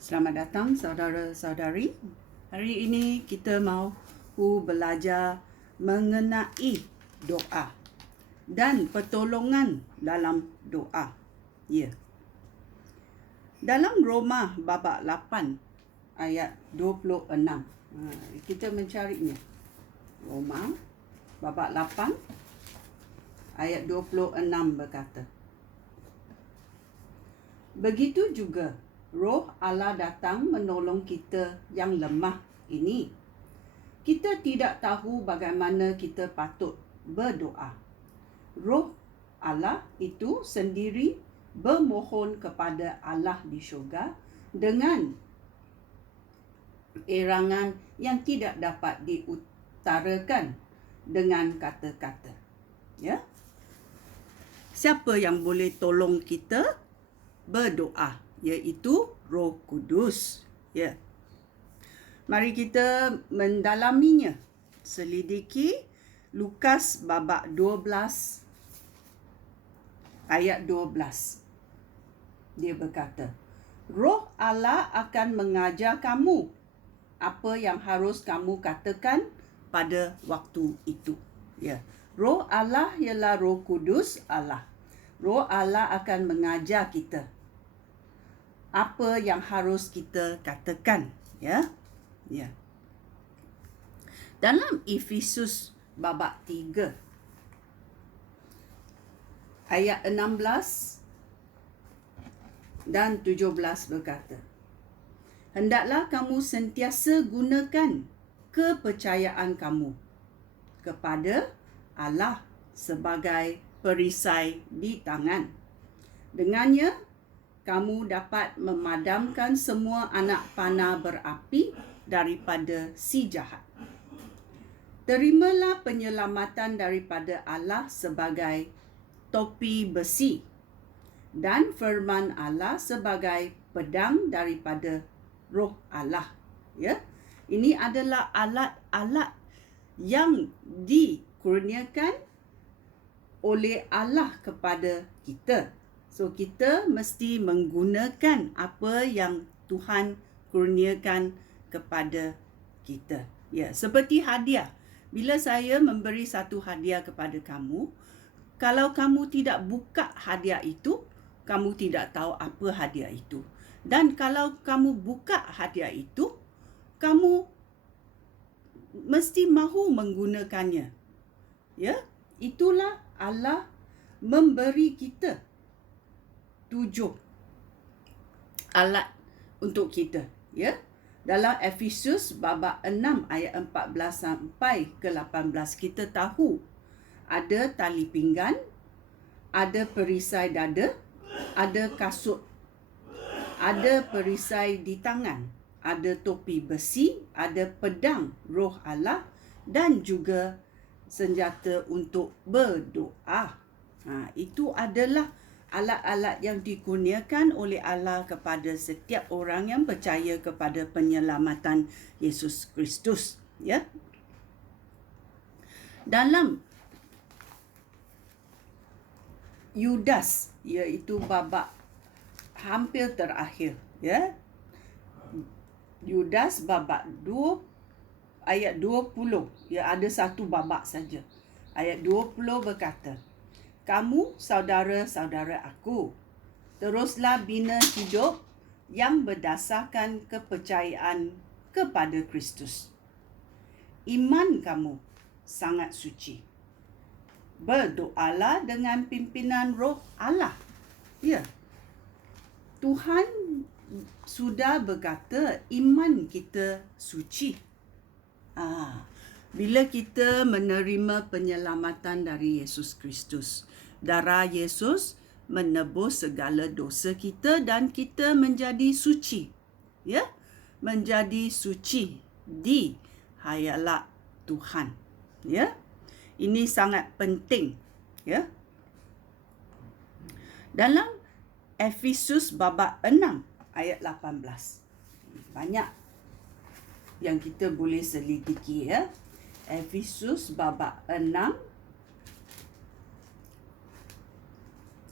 Selamat datang saudara-saudari. Hari ini kita mahu belajar mengenai doa dan pertolongan dalam doa. Ya. Dalam Roma bab 8 ayat 26. Kita mencarinya. Roma bab 8 ayat 26 berkata, begitu juga Roh Allah datang menolong kita yang lemah ini. Kita tidak tahu bagaimana kita patut berdoa. Roh Allah itu sendiri bermohon kepada Allah di syurga dengan erangan yang tidak dapat diutarakan dengan kata-kata. Ya. Siapa yang boleh tolong kita berdoa? Iaitu Roh Kudus. Ya. Mari kita mendalaminya. Selidiki Lukas bab 12 ayat 12. Dia berkata, Roh Allah akan mengajar kamu apa yang harus kamu katakan pada waktu itu. Ya. Roh Allah ialah Roh Kudus Allah. Roh Allah akan mengajar kita apa yang harus kita katakan, ya. Ya. Dalam Efesus bab 3 ayat 16 dan 17 berkata, hendaklah kamu sentiasa gunakan kepercayaan kamu kepada Allah sebagai perisai di tangan. Dengannya kamu dapat memadamkan semua anak panah berapi daripada si jahat. Terimalah penyelamatan daripada Allah sebagai topi besi dan firman Allah sebagai pedang daripada Roh Allah. Ya, ini adalah alat-alat yang dikurniakan oleh Allah kepada kita. So, kita mesti menggunakan apa yang Tuhan kurniakan kepada kita. Ya, seperti hadiah. Bila saya memberi satu hadiah kepada kamu, kalau kamu tidak buka hadiah itu, kamu tidak tahu apa hadiah itu. Dan kalau kamu buka hadiah itu, kamu mesti mahu menggunakannya. Ya, itulah Allah memberi kita 7 alat untuk kita, ya. Dalam Efesus bab 6 ayat 14 sampai ke 18 kita tahu ada tali pinggan, ada perisai dada, ada kasut, ada perisai di tangan, ada topi besi, ada pedang Roh Allah dan juga senjata untuk berdoa. Itu adalah alat-alat yang dikurniakan oleh Allah kepada setiap orang yang percaya kepada penyelamatan Yesus Kristus, ya. Dalam Yudas, iaitu bab hampir terakhir, ya. Yudas bab 2 ayat 20, ya, ada satu babak saja. Ayat 20 berkata, kamu saudara-saudara aku, teruslah bina hidup yang berdasarkan kepercayaan kepada Kristus. Iman kamu sangat suci. Berdoalah dengan pimpinan Roh Allah. Ya. Tuhan sudah berkata iman kita suci. Bila kita menerima penyelamatan dari Yesus Kristus, darah Yesus menebus segala dosa kita dan kita menjadi suci. Ya, menjadi suci di hadapan Tuhan. Ya. Ini sangat penting, ya. Dalam Efesus bab 6 ayat 18. Banyak yang kita boleh selidiki, ya. Efesus bab 6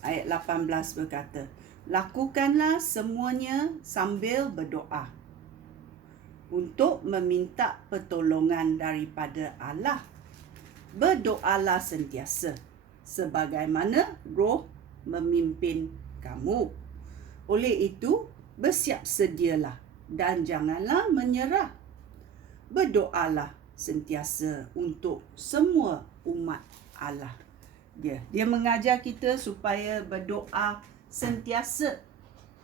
ayat 18 berkata, lakukanlah semuanya sambil berdoa untuk meminta pertolongan daripada Allah. Berdoalah sentiasa sebagaimana Roh memimpin kamu. Oleh itu, bersiap sedialah dan janganlah menyerah. Berdoalah sentiasa untuk semua umat Allah. Dia mengajar kita supaya berdoa sentiasa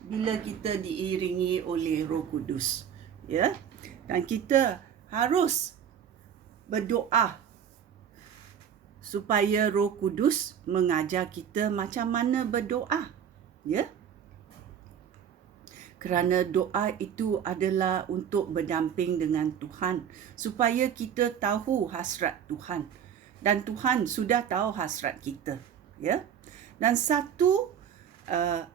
bila kita diiringi oleh Roh Kudus. Ya. Dan kita harus berdoa supaya Roh Kudus mengajar kita macam mana berdoa. Ya. Kerana doa itu adalah untuk berdamping dengan Tuhan, supaya kita tahu hasrat Tuhan. Dan Tuhan sudah tahu hasrat kita. Ya. Dan satu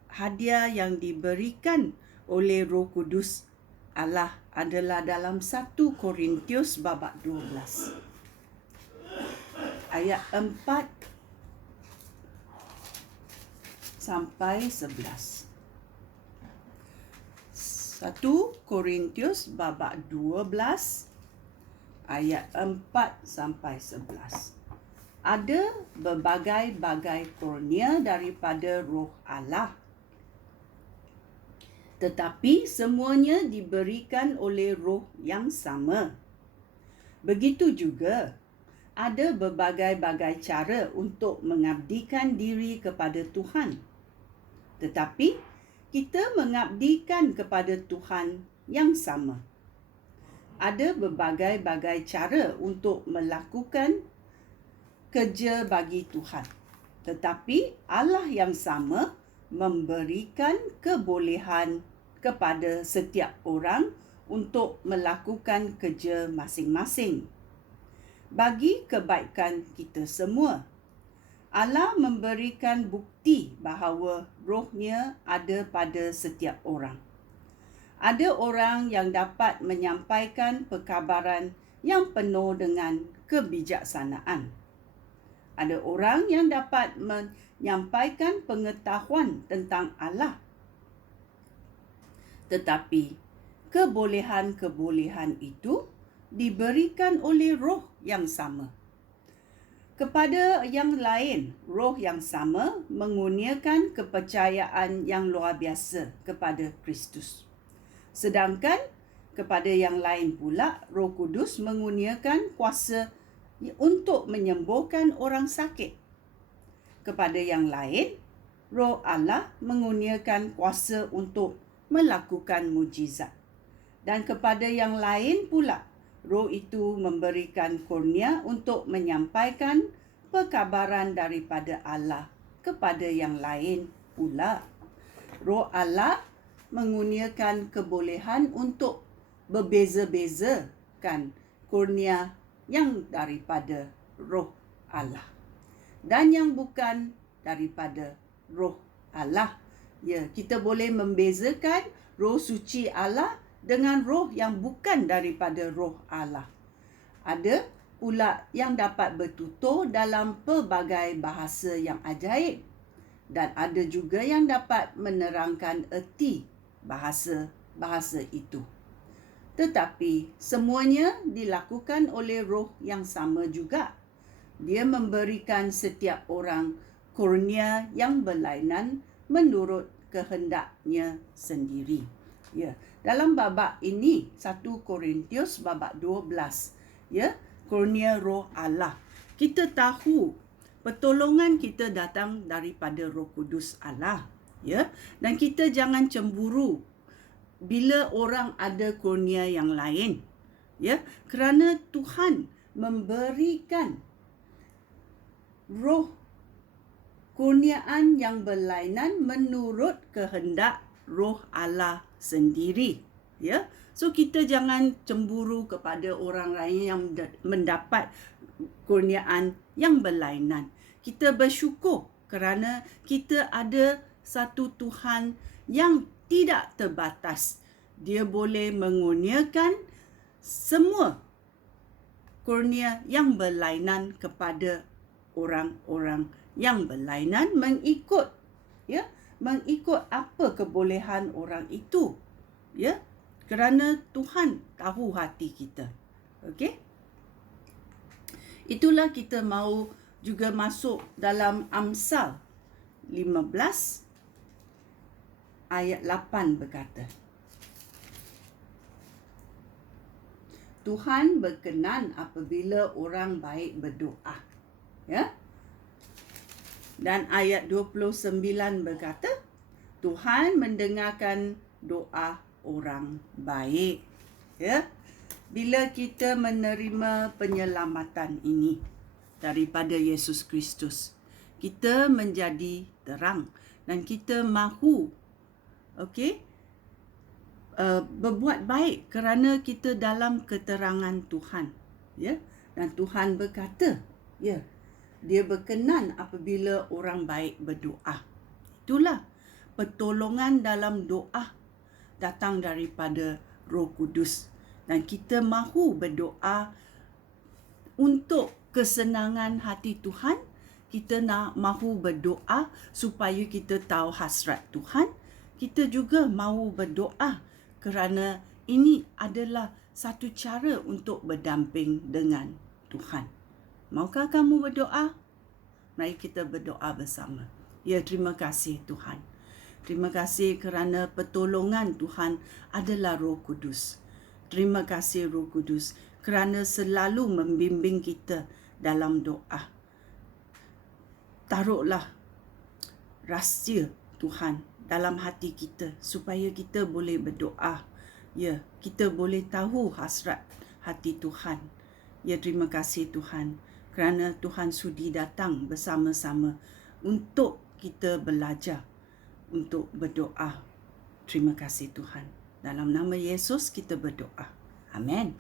hadiah yang diberikan oleh Roh Kudus Allah adalah dalam 1 Korintius babak 12. Ayat 4 sampai 11. 1 Korintius babak 12 ayat 4 sampai 11. Ada berbagai-bagai kurnia daripada Roh Allah. Tetapi semuanya diberikan oleh Roh yang sama. Begitu juga ada berbagai-bagai cara untuk mengabdikan diri kepada Tuhan. Tetapi kita mengabdikan kepada Tuhan yang sama. Ada berbagai-bagai cara untuk melakukan kerja bagi Tuhan. Tetapi Allah yang sama memberikan kebolehan kepada setiap orang untuk melakukan kerja masing-masing bagi kebaikan kita semua. Allah memberikan bukti bahawa Roh-Nya ada pada setiap orang. Ada orang yang dapat menyampaikan perkabaran yang penuh dengan kebijaksanaan. Ada orang yang dapat menyampaikan pengetahuan tentang Allah. Tetapi kebolehan-kebolehan itu diberikan oleh Roh yang sama. Kepada yang lain, Roh yang sama mengurniakan kepercayaan yang luar biasa kepada Kristus. Sedangkan kepada yang lain pula, Roh Kudus mengurniakan kuasa untuk menyembuhkan orang sakit. Kepada yang lain, Roh Allah mengurniakan kuasa untuk melakukan mujizat. Dan kepada yang lain pula, Roh itu memberikan kurnia untuk menyampaikan perkabaran daripada Allah kepada yang lain pula. Roh Allah mengurniakan kebolehan untuk berbeza-bezakan kurnia yang daripada Roh Allah dan yang bukan daripada Roh Allah. Ya, kita boleh membezakan Roh Suci Allah dengan roh yang bukan daripada Roh Allah. Ada pula yang dapat bertutur dalam pelbagai bahasa yang ajaib. Dan ada juga yang dapat menerangkan erti bahasa-bahasa itu. Tetapi semuanya dilakukan oleh Roh yang sama juga. Dia memberikan setiap orang kurnia yang berlainan menurut kehendaknya sendiri. Ya, dalam babak ini 1 Korintius babak 12, ya, kurnia Roh Allah. Kita tahu pertolongan kita datang daripada Roh Kudus Allah, ya. Dan kita jangan cemburu bila orang ada kurnia yang lain, ya, kerana Tuhan memberikan roh kurniaan yang berlainan menurut kehendak Roh Allah sendiri, ya. So kita jangan cemburu kepada orang lain yang mendapat kurniaan yang berlainan. Kita bersyukur kerana kita ada satu Tuhan yang tidak terbatas. Dia boleh mengurniakan semua kurnia yang berlainan kepada orang-orang yang berlainan mengikut, ya, mengikut apa kebolehan orang itu. Ya, kerana Tuhan tahu hati kita. Okey? Itulah kita mahu juga masuk dalam Amsal 15 ayat 8 berkata, Tuhan berkenan apabila orang baik berdoa. Ya. Dan ayat 29 berkata, Tuhan mendengarkan doa orang baik. Ya. Bila kita menerima penyelamatan ini daripada Yesus Kristus, kita menjadi terang dan kita mahu berbuat baik kerana kita dalam keterangan Tuhan. Ya. Dan Tuhan berkata, ya, dia berkenan apabila orang baik berdoa. Itulah pertolongan dalam doa datang daripada Roh Kudus. Dan kita mahu berdoa untuk kesenangan hati Tuhan. Kita mahu berdoa supaya kita tahu hasrat Tuhan. Kita juga mahu berdoa kerana ini adalah satu cara untuk berdamping dengan Tuhan. Maukah kamu berdoa? Mari kita berdoa bersama. Ya, terima kasih Tuhan. Terima kasih kerana pertolongan Tuhan adalah Roh Kudus. Terima kasih Roh Kudus kerana selalu membimbing kita dalam doa. Taruhlah rahsia Tuhan dalam hati kita supaya kita boleh berdoa. Ya, kita boleh tahu hasrat hati Tuhan. Ya, terima kasih Tuhan kerana Tuhan sudi datang bersama-sama untuk kita belajar untuk berdoa. Terima kasih Tuhan. Dalam nama Yesus kita berdoa. Amin.